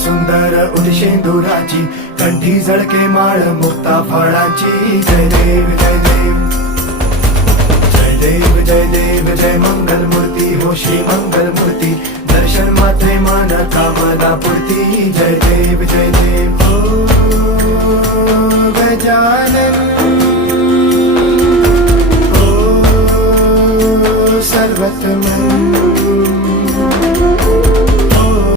सुंदर उदिशेंदुराची, कंठी झळके माळ मुक्ता फळाची. जय देव जय देव जय देव जय देव जय मंगल मूर्ती हो श्री मंगल मूर्ती. दर्शन मात्रे मान कामना पूर्ती. जय देव जय देव. ओ गजानन ओ सर्वत्र